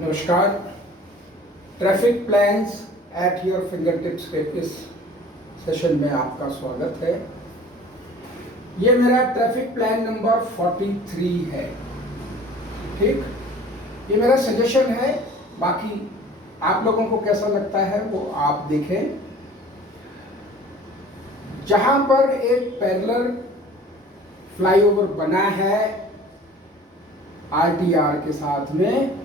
नमस्कार। Traffic plans at your finger tips के इस सेशन में आपका स्वागत है। ये मेरा ट्रैफिक प्लान नंबर 43 है। ठीक, ये मेरा सजेशन है, बाकी आप लोगों को कैसा लगता है वो आप देखें। जहां पर एक पैरेलल फ्लाईओवर बना है आरटीआर के साथ में,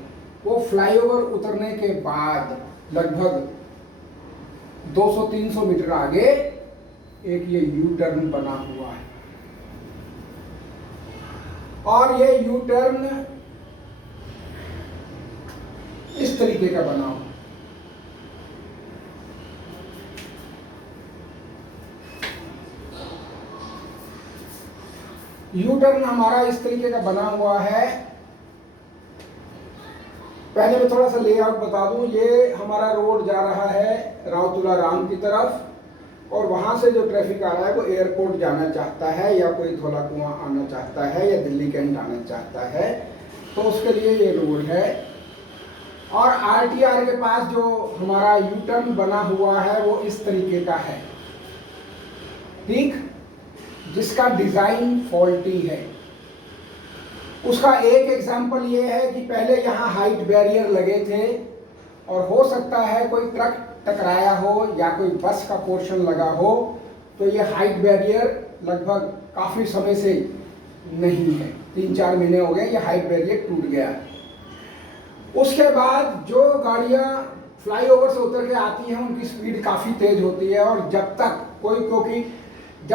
वो फ्लाईओवर उतरने के बाद लगभग 200-300 मीटर आगे एक ये यू टर्न बना हुआ है और ये यू टर्न इस तरीके का बना हुआ। यू टर्न हमारा इस तरीके का बना हुआ है। पहले मैं थोड़ा सा लेआउट बता दूं। ये हमारा रोड जा रहा है रावतुला राम की तरफ और वहां से जो ट्रैफिक आ रहा है वो एयरपोर्ट जाना चाहता है या कोई धौला कुआं आना चाहता है या दिल्ली कैंट आना चाहता है, तो उसके लिए ये रोड है। और आरटीआर के पास जो हमारा यू टर्न बना हुआ है वो इस तरीके का है, ठीक, जिसका डिजाइन फॉल्टी है। उसका एक एग्जाम्पल ये है कि पहले यहाँ हाइट बैरियर लगे थे और हो सकता है कोई ट्रक टकराया हो या कोई बस का पोर्शन लगा हो, तो ये हाइट बैरियर लगभग काफ़ी समय से नहीं है, 3-4 महीने हो गए, ये हाइट बैरियर टूट गया। उसके बाद जो गाड़ियाँ फ्लाईओवर से उतर के आती हैं उनकी स्पीड काफ़ी तेज होती है और जब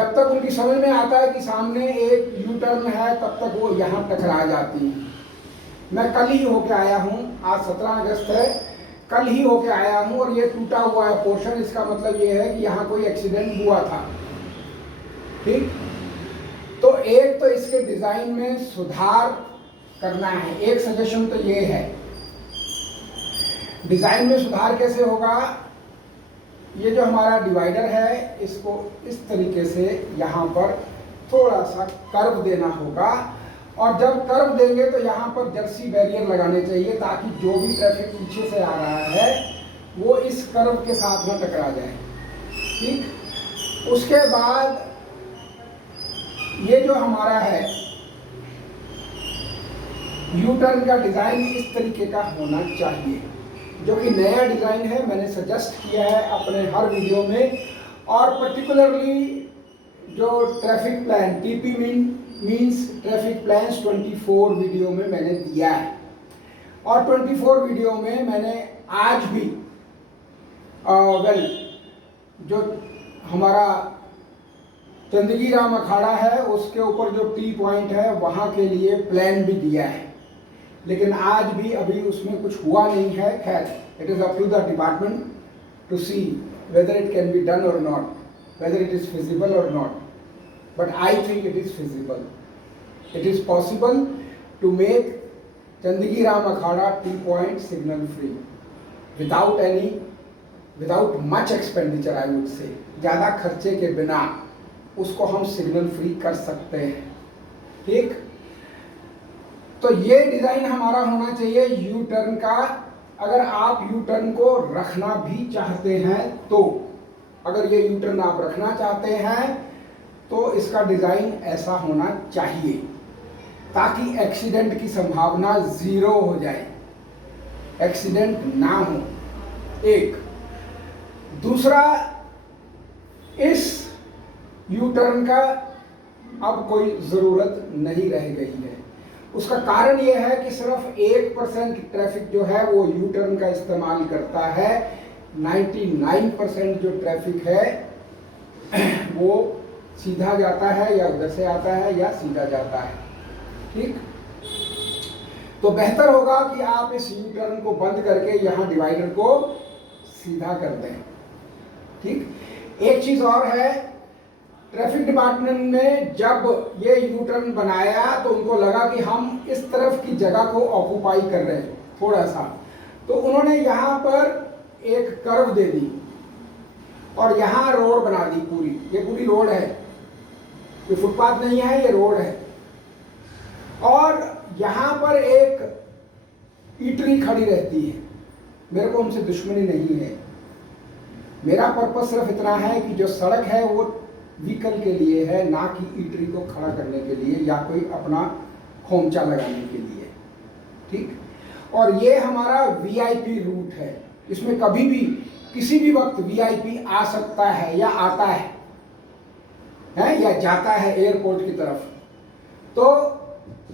तक उनकी समझ में आता है कि सामने एक यू टर्न है तब तक वो यहाँ टकरा जाती हैं। मैं कल ही होके आया हूँ, आज 17 अगस्त है, कल ही होके आया हूँ और ये टूटा हुआ है पोर्शन। इसका मतलब ये है कि यहाँ कोई एक्सीडेंट हुआ था। ठीक, तो एक तो इसके डिज़ाइन में सुधार करना है। एक सजेशन तो ये है, डिज़ाइन में सुधार कैसे होगा। ये जो हमारा डिवाइडर है इसको इस तरीके से यहाँ पर थोड़ा सा कर्व देना होगा और जब कर्व देंगे तो यहाँ पर जर्सी बैरियर लगाने चाहिए ताकि जो भी ट्रैफिक पीछे से आ रहा है वो इस कर्व के साथ में टकरा जाए। ठीक, उसके बाद ये जो हमारा है यू टर्न का डिज़ाइन इस तरीके का होना चाहिए, जो कि नया डिज़ाइन है, मैंने सजेस्ट किया है अपने हर वीडियो में। और पर्टिकुलरली जो traffic plan TP means traffic plans 24 video में मैंने दिया है और 24 वीडियो में मैंने आज भी जो हमारा चंदगी राम अखाड़ा है उसके ऊपर जो टी पॉइंट है वहाँ के लिए प्लान भी दिया है, लेकिन आज भी अभी उसमें कुछ हुआ नहीं है। खैर, it is up to the department to see whether it can be done और not, whether it is feasible और not, but I think it is feasible. It is possible to make Chandgi Ram Akhara T point signal free without much expenditure, I would say, ज़्यादा खर्चे के बिना उसको हम signal free कर सकते हैं। ठीक, तो ये डिज़ाइन हमारा होना चाहिए यू टर्न का। अगर आप यू टर्न को रखना भी चाहते हैं तो, अगर ये यू टर्न आप रखना चाहते हैं तो इसका डिज़ाइन ऐसा होना चाहिए ताकि एक्सीडेंट की संभावना 0 हो जाए, एक्सीडेंट ना हो। एक दूसरा, इस यू टर्न का अब कोई ज़रूरत नहीं रह गई है। उसका कारण यह है कि सिर्फ 1% ट्रैफिक जो है वो यू टर्न का इस्तेमाल करता है। 99% जो ट्रैफिक है वो सीधा जाता है या उधर से आता है या सीधा जाता है। ठीक, तो बेहतर होगा कि आप इस यू टर्न को बंद करके यहाँ डिवाइडर को सीधा कर दें। ठीक, एक चीज़ और है, ट्रैफिक डिपार्टमेंट ने जब ये यू टर्न बनाया तो उनको लगा कि हम इस तरफ की जगह को ऑक्यूपाई कर रहे हैं थोड़ा सा, तो उन्होंने यहाँ पर एक कर्व दे दी और यहाँ रोड बना दी पूरी। ये पूरी रोड है, ये फुटपाथ नहीं है, ये रोड है। और यहाँ पर एक ईटरी खड़ी रहती है, मेरे को उनसे दुश्मनी नहीं है। मेरा पर्पस सिर्फ इतना है कि जो सड़क है वो व्हीकल के लिए है, ना कि ईटरी को खड़ा करने के लिए या कोई अपना खोमचा लगाने के लिए, ठीक। और ये हमारा वीआईपी रूट है, इसमें कभी भी किसी भी वक्त वीआईपी आ सकता है या आता है या जाता है एयरपोर्ट की तरफ। तो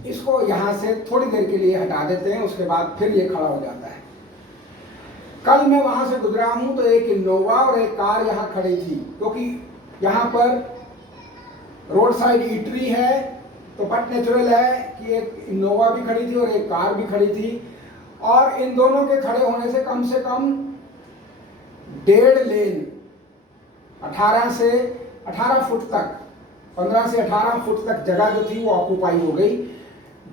इसको यहाँ से थोड़ी देर के लिए हटा देते हैं, उसके बाद फिर ये खड़ा हो जाता है। कल मैं वहाँ से गुजरा हूँ तो एक इनोवा और एक कार यहाँ खड़ी थी, क्योंकि यहाँ पर रोड साइड ईटरी है, तो बट नेचुरल है कि एक इनोवा भी खड़ी थी और एक कार भी खड़ी थी। और इन दोनों के खड़े होने से कम 1.5 लेन 18 फुट तक, 15 से 18 फुट तक जगह जो थी वो ऑक्यूपाई हो गई,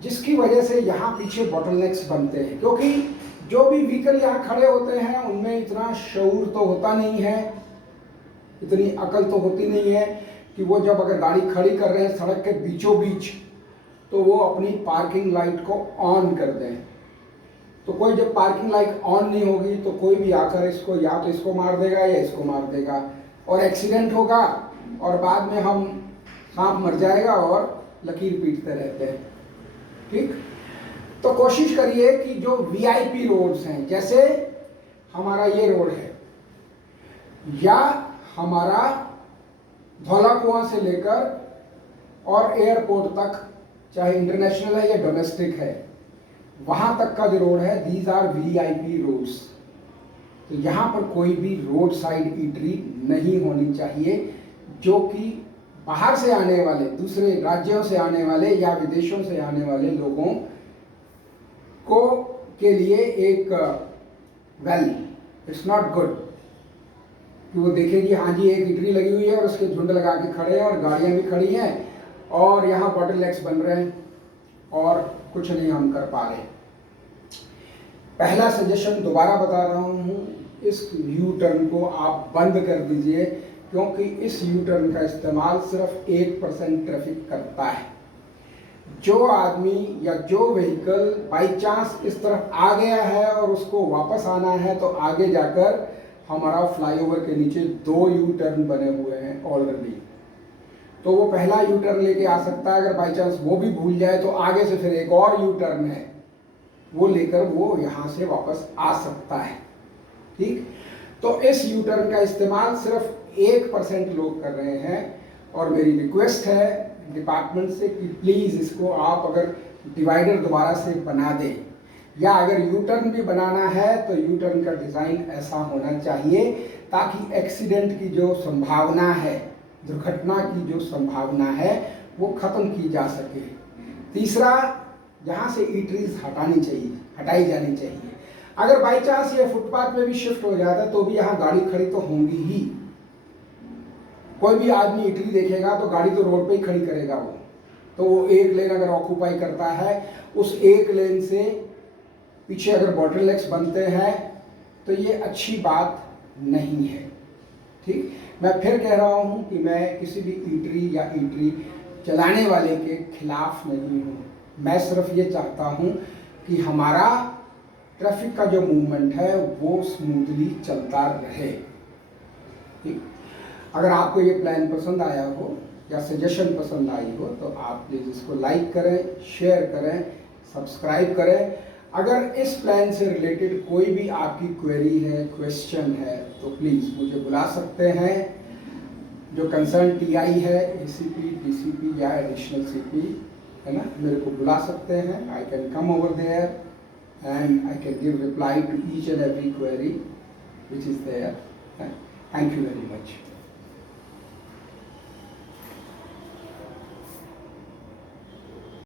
जिसकी वजह से यहाँ पीछे बॉटलनेक्स बनते हैं। क्योंकि जो भी व्हीकल यहाँ खड़े होते हैं उनमें इतना शऊर तो होता नहीं है, इतनी अकल तो होती नहीं है कि वो जब अगर गाड़ी खड़ी कर रहे हैं सड़क के बीचों बीच तो वो अपनी पार्किंग लाइट को ऑन कर दें। तो कोई जब पार्किंग लाइट ऑन नहीं होगी तो कोई भी आकर इसको या तो इसको मार देगा या इसको मार देगा और एक्सीडेंट होगा, और बाद में हम सांप मर जाएगा और लकीर पीटते रहते हैं, ठीक। तो कोशिश करिए कि जो वीआईपी रोड्स हैं, जैसे हमारा ये रोड है या हमारा धौला कुआं से लेकर और एयरपोर्ट तक, चाहे इंटरनेशनल है या डोमेस्टिक है, वहाँ तक का जो रोड है, दीज आर वीआईपी रोड्स। तो यहाँ पर कोई भी रोड साइड ईटरी नहीं होनी चाहिए जो कि बाहर से आने वाले, दूसरे राज्यों से आने वाले या विदेशों से आने वाले लोगों को के लिए एक इट्स नॉट गुड कि वो देखे कि हाँ जी एक ईटरी लगी हुई है और उसके झुंड लगा के खड़े हैं और गाड़ियाँ भी खड़ी हैं और यहाँ बॉटलनेक्स बन रहे हैं और कुछ नहीं हम कर पा रहे। पहला सजेशन दोबारा बता रहा हूँ, इस यू टर्न को आप बंद कर दीजिए, क्योंकि इस यू टर्न का इस्तेमाल सिर्फ 1% ट्रैफिक करता है। जो आदमी या जो व्हीकल बाई चांस इस तरफ आ गया है और उसको वापस आना है तो आगे जाकर हमारा फ्लाईओवर के नीचे 2 यू टर्न बने हुए हैं ऑलरेडी, तो वो पहला यू टर्न लेके आ सकता है। अगर बाई चांस वो भी भूल जाए तो आगे से फिर एक और यू टर्न है, वो लेकर वो यहाँ से वापस आ सकता है, ठीक। तो इस यू टर्न का इस्तेमाल सिर्फ 1% लोग कर रहे हैं और मेरी रिक्वेस्ट है डिपार्टमेंट से कि प्लीज़ इसको आप अगर डिवाइडर दोबारा से बना दें, या अगर यू टर्न भी बनाना है तो यू टर्न का डिज़ाइन ऐसा होना चाहिए ताकि एक्सीडेंट की जो संभावना है, दुर्घटना की जो संभावना है वो ख़त्म की जा सके। तीसरा, यहाँ से ईटरीज हटाई जानी चाहिए। अगर बाई चांस ये फुटपाथ पे भी शिफ्ट हो जाता है तो भी यहाँ गाड़ी खड़ी तो होंगी ही। कोई भी आदमी ईटरी देखेगा तो गाड़ी तो रोड पे ही खड़ी करेगा वो, तो वो एक लेन अगर ऑक्यूपाई करता है, उस एक लेन से पीछे अगर बॉटलनेक्स बनते हैं तो ये अच्छी बात नहीं है, ठीक। मैं फिर कह रहा हूँ कि मैं किसी भी ईटरी या ईटरी चलाने वाले के खिलाफ नहीं हूँ। मैं सिर्फ ये चाहता हूँ कि हमारा ट्रैफिक का जो मूवमेंट है वो स्मूथली चलता रहे, ठीक। अगर आपको ये प्लान पसंद आया हो या सजेशन पसंद आई हो तो आप प्लीज़ इसको लाइक करें, शेयर करें, सब्सक्राइब करें। अगर इस प्लान से रिलेटेड कोई भी आपकी क्वेरी है, क्वेश्चन है, तो प्लीज़ मुझे बुला सकते हैं। जो कंसर्न टीआई है, एसीपी, डीसीपी या एडिशनल सीपी है ना, मेरे को बुला सकते हैं। I can come over there and I can give reply to each and every query which is there. Thank you very much.